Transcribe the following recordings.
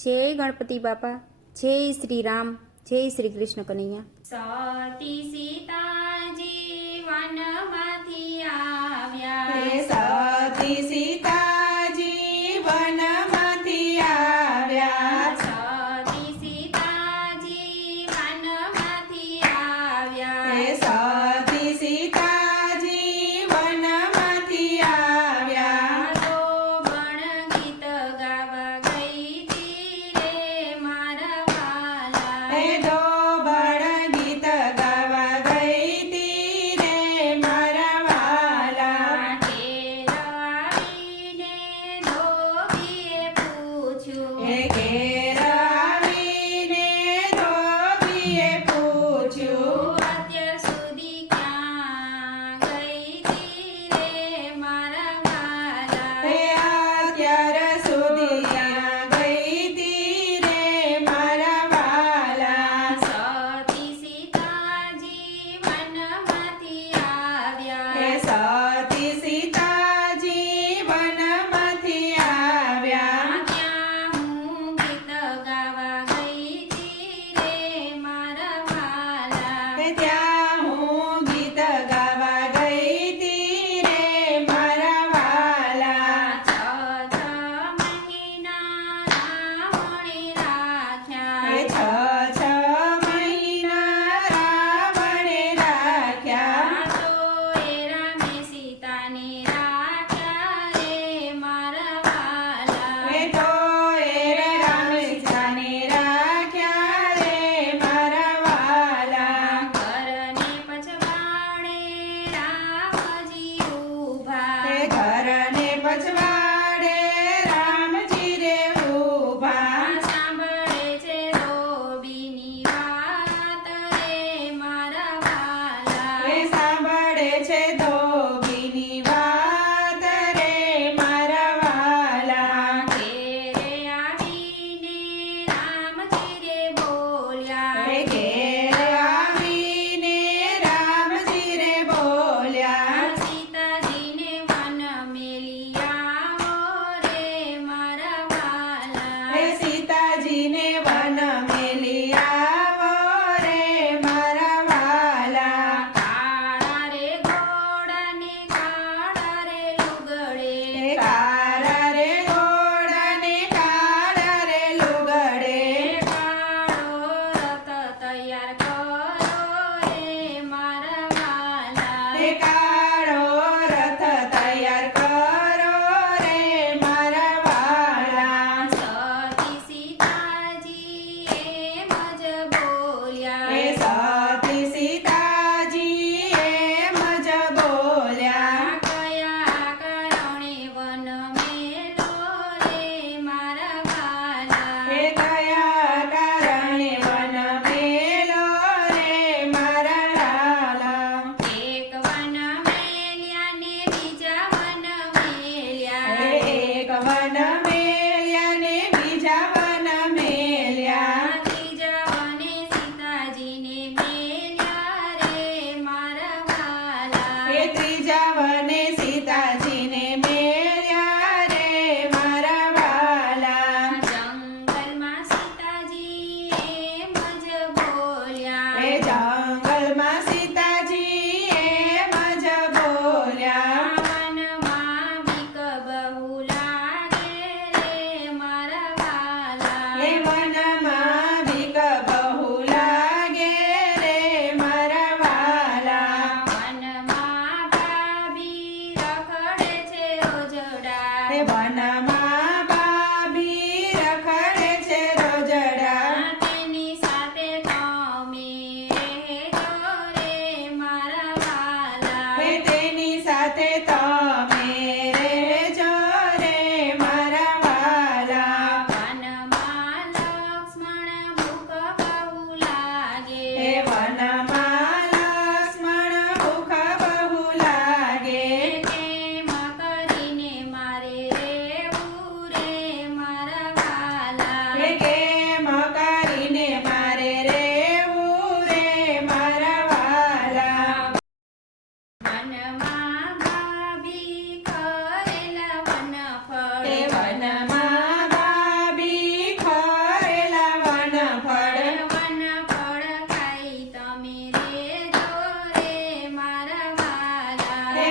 જય ગણપતિ બાપા, જય શ્રી રામ, જય શ્રી કૃષ્ણ કનૈયા। સતી સીતાજી વનમાંથી આવ્યા, હે સતી સીતાજી વનમાંથી આવ્યા, સતી સીતાજી વનમાંથી આવ્યા, હે સતી સીતાજી વનમાંથી આવ્યા। તો ગણ ગીત ગાવા ગઈ તી રે મારા વાલા, હે ધોબણ ગીત ગાવા ગઈ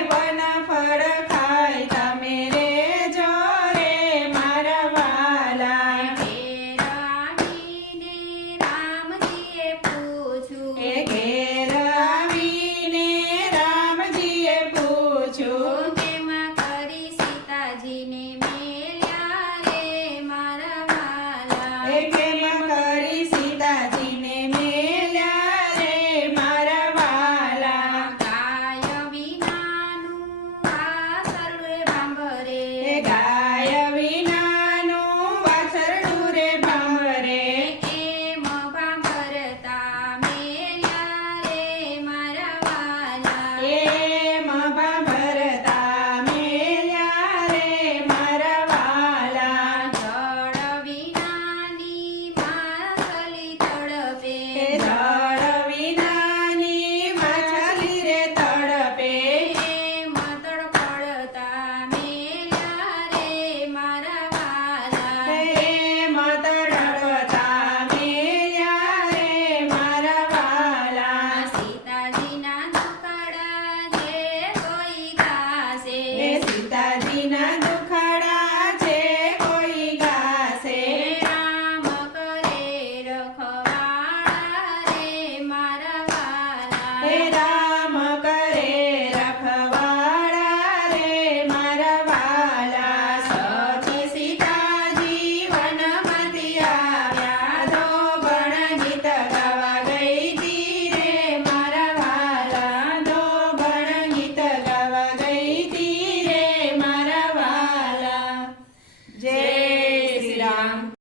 વન ફળ ખાય તમે રે જો રે મારા વાલા ઘેર આવીને રામજીએ પૂછ્યું એ ઘેર આવીને રામજીએ પૂછ્યું કેમાં કરી સીતાજીને મેલ્યા રે મારા વાલા એ કેમ કરી સીતાજીને મેલ્યા રે મારા વાલા ગાય વિનાનું વાસરું રે ભાંભરે એ ગાય વિનાનું વાછરડું રે ભાંભરે એમ ભાંભરતા મેલ્યા રે મારા વાલા એમ ભાંભરતા મેલ્યા રે મારા વાલા જળ વિનાની માછલી તડપે એ જળ વિનાની માછલી રે તડપે એમ તડપડતા મેલ્યા રે મારા વાલા એમ તડપતા મેલ્યા રે મારા વાલા સીતાજીના દુખડા જે કોઈ ગાશે એ સીતાજીના દુખડા છે કોઈ ગાશે રામ કરે રખવાડા રે મારા વાલા હે રામ કરે રખવાડા રે મારા વાલા સતી સીતાજી વનમાંથી આવ્યા ધોબણ ગીત ગાવા ગઈ તી રે મારા વાલા ધોબણ ગીત ગાવા ગઈ તી રે મારા વાલા જય શ્રી રામ